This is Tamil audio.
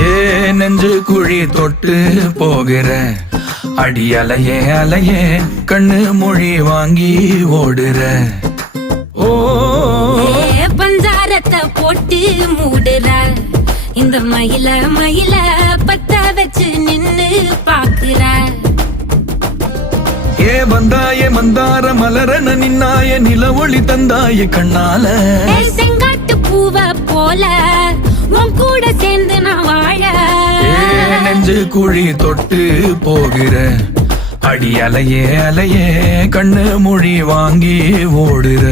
ஏ நெஞ்சு குழி தொட்டு போகிற அடி அலையே அலையே கண்ணு மொழி வாங்கி ஓடுற. ஓ பஞ்சாரத்தை போட்டு மூடுற இந்த மயில மயில பத்த வச்சு நின்னு பாக்குற. ஏ வந்தாய மந்தார மலரன நின்னாய நில ஒளி தந்தாய கண்ணால. செங்காட்டு பூவ போல உன் கூட சேர்ந்து நான் வாழ. நெஞ்சு குழி தொட்டு போகிற அடி அலையே அலையே கண்ணு மொழி வாங்கி ஓடுற.